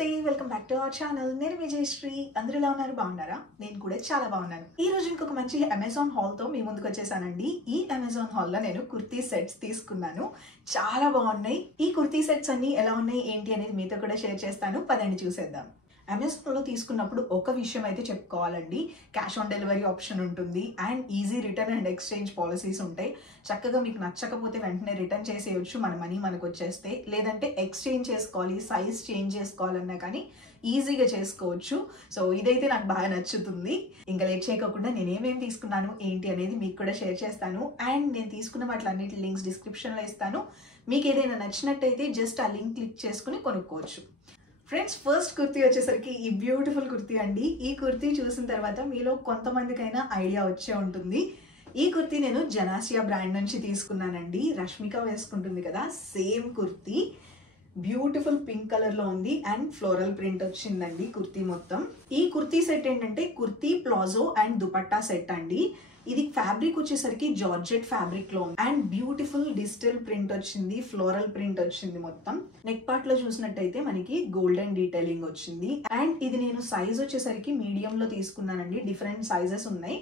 నమస్తే welcome back to our channel. నేను విజయశ్రీ. అందరూ ఎలా ఉన్నారు? బాగున్నారా? నేను కూడా చాలా బాగున్నాను. ఈ రోజు ఇంకొక మంచి అమెజాన్ హాల్ తో మీ ముందుకు వచ్చేసానండి. ఈ అమెజాన్ హాల్ లో నేను కుర్తీ సెట్స్ తీసుకున్నాను. చాలా బాగున్నాయి. ఈ కుర్తీ సెట్స్ అన్ని ఎలా ఉన్నాయి ఏంటి అనేది మీతో కూడా షేర్ చేస్తాను. పదండి చూసేద్దాం. అమెజాన్లో తీసుకున్నప్పుడు ఒక విషయం అయితే చెప్పుకోవాలండి. క్యాష్ ఆన్ డెలివరీ ఆప్షన్ ఉంటుంది and easy return and exchange policies ఉంటాయి. చక్కగా మీకు నచ్చకపోతే వెంటనే రిటర్న్ చేసేయచ్చు, మన మనీ మనకు వచ్చేస్తే. లేదంటే ఎక్స్చేంజ్ చేసుకోవాలి, సైజ్ చేంజ్ చేసుకోవాలన్నా కానీ ఈజీగా చేసుకోవచ్చు. సో ఇదైతే నాకు బాగా నచ్చుతుంది. ఇంకా లేట్ చేయకుండా నేను ఏమేమి తీసుకున్నాను ఏంటి అనేది మీకు కూడా షేర్ చేస్తాను. అండ్ నేను తీసుకున్న వాటిలన్నిటి లింక్స్ డిస్క్రిప్షన్లో ఇస్తాను. మీకు ఏదైనా నచ్చినట్టయితే జస్ట్ ఆ లింక్ క్లిక్ చేసుకుని కొనుక్కోవచ్చు. ఫ్రెండ్స్, ఫస్ట్ కుర్తీ వచ్చేసరికి ఈ బ్యూటిఫుల్ కుర్తీ అండి. ఈ కుర్తీ చూసిన తర్వాత మీలో కొంతమందికైనా ఐడియా వచ్చే ఉంటుంది. ఈ కుర్తీ నేను జనాసియా బ్రాండ్ నుంచి తీసుకున్నానండి. రష్మిక వేసుకుంటుంది కదా, same kurti. Beautiful pink colour లో ఉంది అండ్ ఫ్లోరల్ ప్రింట్ వచ్చిందండి కుర్తీ మొత్తం. ఈ కుర్తీ సెట్ ఏంటంటే kurti, palazzo and dupatta set అండి. ఇది ఫ్యాబ్రిక్ వచ్చేసరికి జార్జెట్ ఫ్యాబ్రిక్ లో ఉంది అండ్ బ్యూటిఫుల్ డిజిటల్ ప్రింట్ వచ్చింది, ఫ్లోరల్ ప్రింట్ వచ్చింది మొత్తం. నెక్ పార్ట్ లో చూసినట్టయితే మనకి గోల్డెన్ డీటెయిలింగ్ వచ్చింది. అండ్ ఇది నేను సైజ్ వచ్చేసరికి మీడియం లో తీసుకున్నానండి. డిఫరెంట్ సైజెస్ ఉన్నాయి,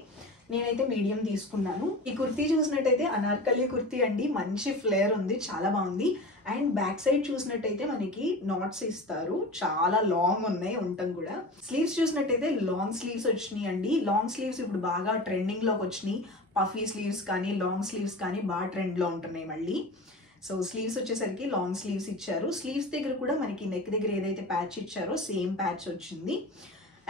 నేనైతే మీడియం తీసుకున్నాను. ఈ కుర్తీ చూసినట్టయితే అనార్కలి కుర్తీ అండి. మంచి ఫ్లేర్ ఉంది, చాలా బాగుంది. అండ్ బ్యాక్ సైడ్ చూసినట్టయితే మనకి నాట్స్ ఇస్తారు, చాలా లాంగ్ ఉన్నాయి ఉండటం కూడా. స్లీవ్స్ చూసినట్టయితే లాంగ్ స్లీవ్స్ వచ్చినాయి అండి. లాంగ్ స్లీవ్స్ ఇప్పుడు బాగా ట్రెండింగ్ లోకి వచ్చినాయి. పఫీ స్లీవ్స్ కానీ లాంగ్ స్లీవ్స్ కానీ బాగా ట్రెండ్ లో ఉంటున్నాయి మళ్ళీ. సో స్లీవ్స్ వచ్చేసరికి లాంగ్ స్లీవ్స్ ఇచ్చారు. స్లీవ్స్ దగ్గర కూడా మనకి నెక్ దగ్గర ఏదైతే ప్యాచ్ ఇచ్చారో సేమ్ ప్యాచ్ వచ్చింది.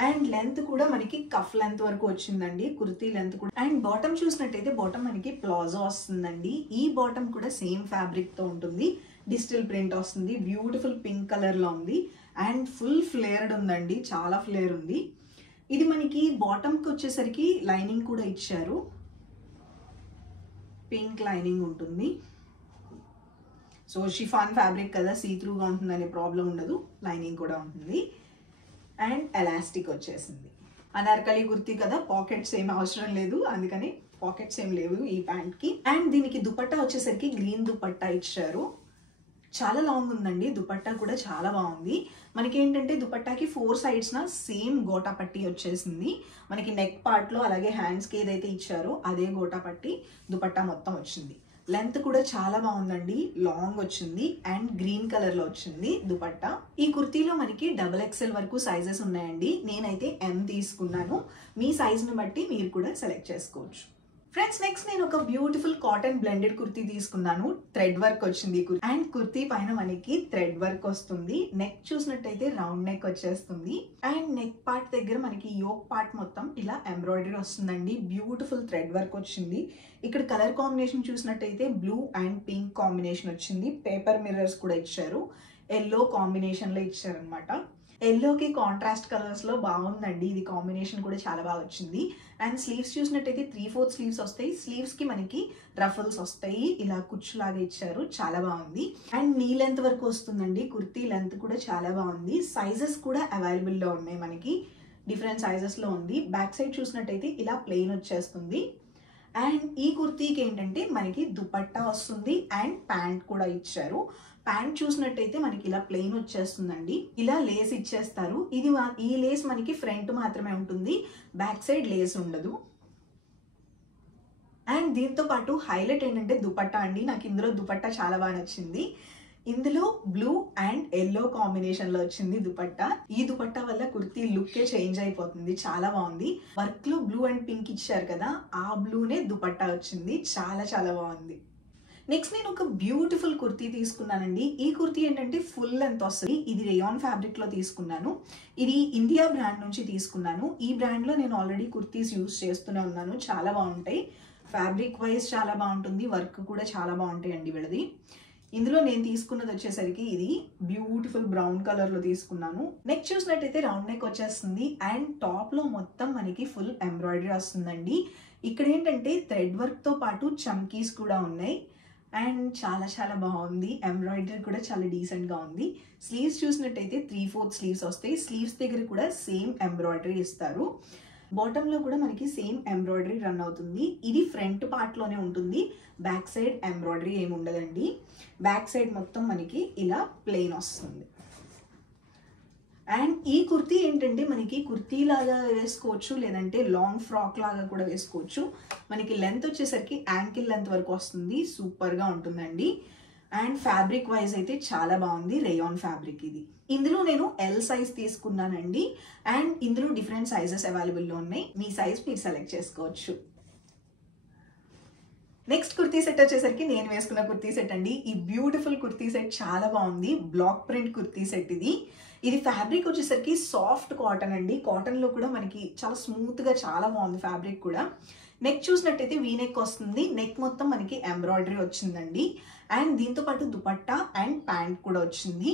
అండ్ లెంత్ కూడా మనకి కఫ్ లెంత్ వరకు వచ్చిందండి, కుర్తీ లెంత్ కూడా. అండ్ బాటమ్ చూసినట్టయితే బాటమ్ మనకి ప్లాజో వస్తుందండి. ఈ బాటమ్ కూడా సేమ్ ఫ్యాబ్రిక్ తో ఉంటుంది. డిజిటల్ ప్రింట్ వస్తుంది, బ్యూటిఫుల్ పింక్ కలర్ లో ఉంది అండ్ ఫుల్ ఫ్లేర్డ్ ఉందండి, చాలా ఫ్లేర్ ఉంది. ఇది మనకి బాటమ్ కి వచ్చేసరికి లైనింగ్ కూడా ఇచ్చారు. పింక్ లైనింగ్ ఉంటుంది. సో షిఫాన్ ఫ్యాబ్రిక్ కదా, సీ త్రూగా ఉంటుందనే ప్రాబ్లం ఉండదు. లైనింగ్ కూడా ఉంటుంది అండ్ ఎలాస్టిక్ వచ్చేసింది. అనార్కలి కుర్తీ కదా, పాకెట్స్ ఏం అవసరం లేదు, అందుకని పాకెట్స్ ఏం లేవు ఈ ప్యాంట్ కి. అండ్ దీనికి దుపట్టా వచ్చేసరికి గ్రీన్ దుపట్టా ఇచ్చారు. చాలా లాంగ్ ఉందండి, దుపట్టా కూడా చాలా బాగుంది. మనకి ఏంటంటే దుపట్టాకి 4 sides నా సేమ్ గోటా పట్టి వచ్చేసింది. మనకి నెక్ పార్ట్ లో అలాగే హ్యాండ్స్ కి ఏదైతే ఇచ్చారో అదే గోటా పట్టి దుపట్టా మొత్తం వచ్చింది. లెంత్ కూడా చాలా బాగుందండి, లాంగ్ వచ్చింది అండ్ గ్రీన్ కలర్ లో వచ్చింది దుపట్టా. ఈ కుర్తీలో మనకి XXL వరకు సైజెస్ ఉన్నాయండి. నేనైతే M తీసుకున్నాను. మీ సైజ్ ని బట్టి మీరు కూడా సెలెక్ట్ చేసుకోవచ్చు. ఫ్రెండ్స్, నెక్స్ట్ నేను ఒక బ్యూటిఫుల్ కాటన్ బ్లెండెడ్ కుర్తీ తీసుకున్నాను. థ్రెడ్ వర్క్ వచ్చింది అండ్ కుర్తీ పైన మనకి థ్రెడ్ వర్క్ వస్తుంది. నెక్ చూసినట్టయితే రౌండ్ నెక్ వచ్చేస్తుంది అండ్ నెక్ పార్ట్ దగ్గర మనకి యోక్ పార్ట్ మొత్తం ఇలా ఎంబ్రాయిడరీ వస్తుందండి. బ్యూటిఫుల్ థ్రెడ్ వర్క్ వచ్చింది. ఇక్కడ కలర్ కాంబినేషన్ చూసినట్టయితే బ్లూ అండ్ పింక్ కాంబినేషన్ వచ్చింది. పేపర్ మిర్రర్స్ కూడా ఇచ్చారు, ఎల్లో కాంబినేషన్ లో ఇచ్చారనమాట. ఎల్లోకి కాంట్రాస్ట్ కలర్స్ లో బాగుందండి. ఇది కాంబినేషన్ కూడా చాలా బాగా వచ్చింది. అండ్ స్లీవ్స్ చూసినట్టయితే 3/4 స్లీవ్స్ వస్తాయి. స్లీవ్స్ కి మనకి రఫల్స్ వస్తాయి, ఇలా కుచ్చులాగా ఇచ్చారు, చాలా బాగుంది. అండ్ నీ లెంత్ వరకు వస్తుందండి. కుర్తీ లెంత్ కూడా చాలా బాగుంది. సైజెస్ కూడా అవైలబుల్ లో ఉన్నాయి, మనకి డిఫరెంట్ సైజెస్ లో ఉంది. బ్యాక్ సైడ్ చూసినట్టయితే ఇలా ప్లెయిన్ వచ్చేస్తుంది. అండ్ ఈ కుర్తీకి ఏంటంటే మనకి దుపట్టా వస్తుంది అండ్ ప్యాంట్ కూడా ఇచ్చారు. ప్యాంట్ చూసినట్టయితే మనకి ఇలా ప్లెయిన్ వచ్చేస్తుందండి. ఇలా లేస్ ఇచ్చేస్తారు. ఈ లేస్ మనకి ఫ్రంట్ మాత్రమే ఉంటుంది, బ్యాక్ సైడ్ లేస్ ఉండదు. అండ్ దీంతో పాటు హైలైట్ ఏంటంటే దుపట్టా అండి. నాకు ఇందులో దుపట్టా చాలా బాగా నచ్చింది. ఇందులో బ్లూ అండ్ ఎల్లో కాంబినేషన్ లో వచ్చింది దుపట్టా. ఈ దుపట్టా వల్ల కుర్తీ లుక్ చేంజ్ అయిపోతుంది, చాలా బాగుంది. వర్క్ లో బ్లూ అండ్ పింక్ ఇచ్చారు కదా, ఆ బ్లూనే దుపట్టా వచ్చింది, చాలా చాలా బాగుంది. నెక్స్ట్ నేను ఒక బ్యూటిఫుల్ కుర్తీ తీసుకున్నానండి. ఈ కుర్తీ ఏంటంటే ఫుల్ లెంత్ వస్తుంది. ఇది రేయాన్ ఫ్యాబ్రిక్ లో తీసుకున్నాను. ఇది ఇండియా బ్రాండ్ నుంచి తీసుకున్నాను. ఈ బ్రాండ్ లో నేను ఆల్రెడీ కుర్తీస్ యూజ్ చేస్తూనే ఉన్నాను, చాలా బాగుంటాయి. ఫ్యాబ్రిక్ వైజ్ చాలా బాగుంటుంది, వర్క్ కూడా చాలా బాగుంటాయి అండి వీళ్ళది. ఇందులో నేను తీసుకున్నది వచ్చేసరికి ఇది బ్యూటిఫుల్ బ్రౌన్ కలర్ లో తీసుకున్నాను. నెక్ చూసినట్టయితే రౌండ్ నెక్ వచ్చేస్తుంది అండ్ టాప్ లో మొత్తం మనకి ఫుల్ ఎంబ్రాయిడరీ వస్తుందండి. ఇక్కడ ఏంటంటే థ్రెడ్ వర్క్ తో పాటు చమ్కీస్ కూడా ఉన్నాయి అండ్ చాలా చాలా బాగుంది. ఎంబ్రాయిడరీ కూడా చాలా డీసెంట్ గా ఉంది. స్లీవ్స్ చూసినట్టయితే 3/4 స్లీవ్స్ వస్తాయి. స్లీవ్స్ దగ్గర కూడా సేమ్ ఎంబ్రాయిడరీ ఇస్తారు. బాటమ్ లో కూడా మనకి సేమ్ ఎంబ్రాయిడరీ రన్ అవుతుంది. ఇది ఫ్రంట్ పార్ట్ లోనే ఉంటుంది, బ్యాక్ సైడ్ ఎంబ్రాయిడరీ ఏమి ఉండదండి. బ్యాక్ సైడ్ మొత్తం మనకి ఇలా ప్లెయిన్ వస్తుంది. అండ్ ఈ కుర్తీ ఏంటంటే మనకి కుర్తీ లాగా వేసుకోవచ్చు, లేదంటే లాంగ్ ఫ్రాక్ లాగా కూడా వేసుకోవచ్చు. మనకి లెంత్ వచ్చేసరికి యాంకిల్ లెంత్ వరకు వస్తుంది, సూపర్గా ఉంటుందండి. అండ్ ఫ్యాబ్రిక్ వైజ్ అయితే చాలా బాగుంది, రేయాన్ ఫ్యాబ్రిక్ ఇది. ఇందులో నేను ఎల్ సైజ్ తీసుకున్నానండి. అండ్ ఇందులో డిఫరెంట్ సైజెస్ అవైలబుల్లో ఉన్నాయి, మీ సైజ్ మీరు సెలెక్ట్ చేసుకోవచ్చు. నెక్స్ట్ కుర్తీ సెట్ వచ్చేసరికి నేను వేసుకున్న కుర్తీ సెట్ అండి. ఈ బ్యూటిఫుల్ కుర్తీ సెట్ చాలా బాగుంది, బ్లాక్ ప్రింట్ కుర్తీ సెట్ ఇది. ఇది ఫ్యాబ్రిక్ వచ్చేసరికి సాఫ్ట్ కాటన్ అండి. కాటన్లో కూడా మనకి చాలా స్మూత్గా చాలా బాగుంది ఫ్యాబ్రిక్ కూడా. నెక్ చూసినట్టయితే వీ నెక్ వస్తుంది, నెక్ మొత్తం మనకి ఎంబ్రాయిడరీ వచ్చిందండి. అండ్ దీంతో పాటు దుపట్టా అండ్ ప్యాంట్ కూడా వచ్చింది.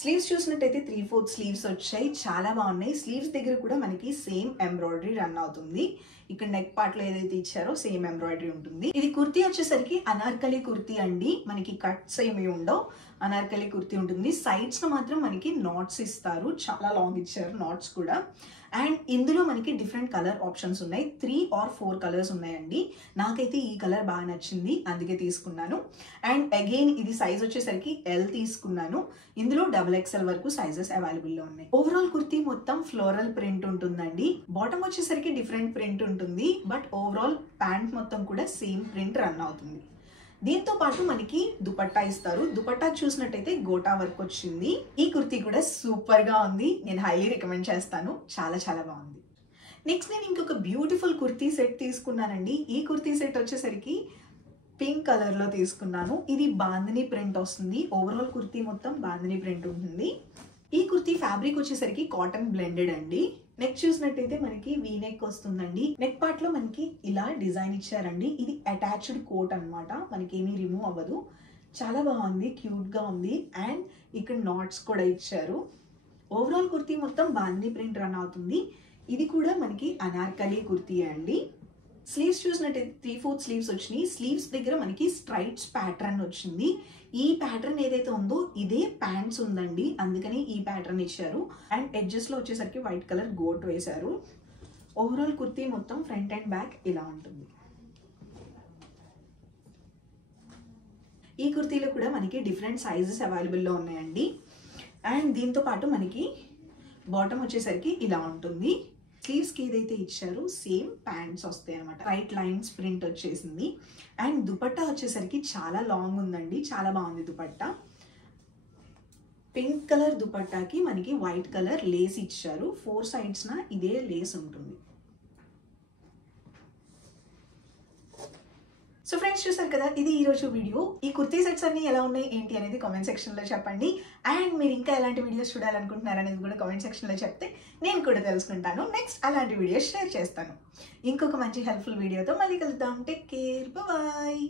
స్లీవ్స్ చూసినట్టయితే 3/4 స్లీవ్స్ వచ్చాయి, చాలా బాగున్నాయి. స్లీవ్స్ దగ్గర కూడా మనకి సేమ్ ఎంబ్రాయిడరీ రన్ అవుతుంది. ఇక్కడ నెక్ పార్ట్ లో ఏదైతే ఇచ్చారో సేమ్ ఎంబ్రాయిడరీ ఉంటుంది. ఇది కుర్తీ వచ్చేసరికి అనార్కలి కుర్తీ అండి, మనకి కట్స్ ఏమి ఉండవు, అనార్కలి కుర్తీ ఉంటుంది. సైడ్స్ లో మాత్రం మనకి నాట్స్ ఇస్తారు, చాలా లాంగ్ ఇచ్చారు నాట్స్ కూడా. అండ్ ఇందులో మనకి డిఫరెంట్ కలర్ ఆప్షన్స్ ఉన్నాయి, 3 or 4 కలర్స్ ఉన్నాయండి. నాకైతే ఈ కలర్ బాగా నచ్చింది, అందుకే తీసుకున్నాను. అండ్ అగైన్ ఇది సైజ్ వచ్చేసరికి ఎల్ తీసుకున్నాను. ఇందులో XXL వరకు సైజెస్ అవైలబుల్లో ఉన్నాయి. ఓవరాల్ కుర్తీ మొత్తం ఫ్లోరల్ ప్రింట్ ఉంటుందండి. బాటమ్ వచ్చేసరికి డిఫరెంట్ ప్రింట్ ఉంటుంది, బట్ ఓవరాల్ ప్యాంట్ మొత్తం కూడా సేమ్ ప్రింట్ రన్ అవుతుంది. దీంతో పాటు మనకి దుపట్టా ఇస్తారు. దుపట్టా చూసినట్టయితే గోటా వర్క్ వచ్చింది. ఈ కుర్తీ కూడా సూపర్ గా ఉంది, నేను హైలీ రికమెండ్ చేస్తాను, చాలా చాలా బాగుంది. నెక్స్ట్ నేను ఇంకొక బ్యూటిఫుల్ కుర్తీ సెట్ తీసుకున్నానండి. ఈ కుర్తీ సెట్ వచ్చేసరికి పింక్ కలర్ లో తీసుకున్నాను. ఇది బాందిని ప్రింట్ వస్తుంది, ఓవరాల్ కుర్తీ మొత్తం బాందిని ప్రింట్ ఉంటుంది. ఈ కుర్తీ ఫ్యాబ్రిక్ వచ్చేసరికి కాటన్ బ్లెండెడ్ అండి. నెక్ చూసినట్టయితే మనకి వీ నెక్ వస్తుందండి. నెక్ పార్ట్ లో మనకి ఇలా డిజైన్ ఇచ్చారండి. ఇది అటాచ్డ్ కోట్ అనమాట, మనకి ఏమీ రిమూవ్ అవ్వదు, చాలా బాగుంది, క్యూట్ గా ఉంది. అండ్ ఇక్కడ నాట్స్ కూడా ఇచ్చారు. ఓవరాల్ కుర్తీ మొత్తం బాందిని ప్రింట్ రన్ అవుతుంది. ఇది కూడా మనకి అనార్కలి కుర్తీ అండి. స్లీవ్స్ చూసినట్టయితే 3/4 స్లీవ్స్ వచ్చినాయి. స్లీవ్స్ దగ్గర మనకి స్ట్రైట్స్ ప్యాటర్న్ వచ్చింది. ఈ ప్యాటర్న్ ఏదైతే ఉందో ఇదే ప్యాంట్స్ ఉందండి, అందుకని ఈ ప్యాటర్న్ ఇచ్చారు. అండ్ ఎడ్జెస్ లో వచ్చేసరికి వైట్ కలర్ గోట్ వేశారు. ఓవరాల్ కుర్తీ మొత్తం ఫ్రంట్ అండ్ బ్యాక్ ఇలా ఉంటుంది. ఈ కుర్తీలో కూడా మనకి డిఫరెంట్ సైజెస్ అవైలబుల్లో ఉన్నాయండి. అండ్ దీంతో పాటు మనకి బాటమ్ వచ్చేసరికి ఇలా ఉంటుంది. స్లీవ్స్ కి ఏదైతే ఇచ్చారో సేమ్ ప్యాంట్స్ వస్తాయి అనమాట, రైట్ లైన్స్ ప్రింట్ వచ్చేసింది. అండ్ దుపట్టా వచ్చేసరికి చాలా లాంగ్ ఉందండి, చాలా బాగుంది దుపట్టా. పింక్ కలర్ దుపట్టాకి మనకి వైట్ కలర్ లేస్ ఇచ్చారు, 4 సైడ్స్ న ఇదే లేస్ ఉంటుంది. సో ఫ్రెండ్స్ చూసారు కదా, ఇది ఈరోజు వీడియో. ఈ కుర్తీ సెట్స్ అన్ని ఎలా ఉన్నాయి ఏంటి అనేది కామెంట్ సెక్షన్లో చెప్పండి. అండ్ మీరు ఇంకా ఎలాంటి వీడియోస్ చూడాలనుకుంటున్నారు అనేది కూడా కామెంట్ సెక్షన్లో చెప్తే నేను కూడా తెలుసుకుంటాను, నెక్స్ట్ అలాంటి వీడియోస్ షేర్ చేస్తాను. ఇంకొక మంచి హెల్ప్ఫుల్ వీడియోతో మళ్ళీ కలుద్దాం. Take care, bye.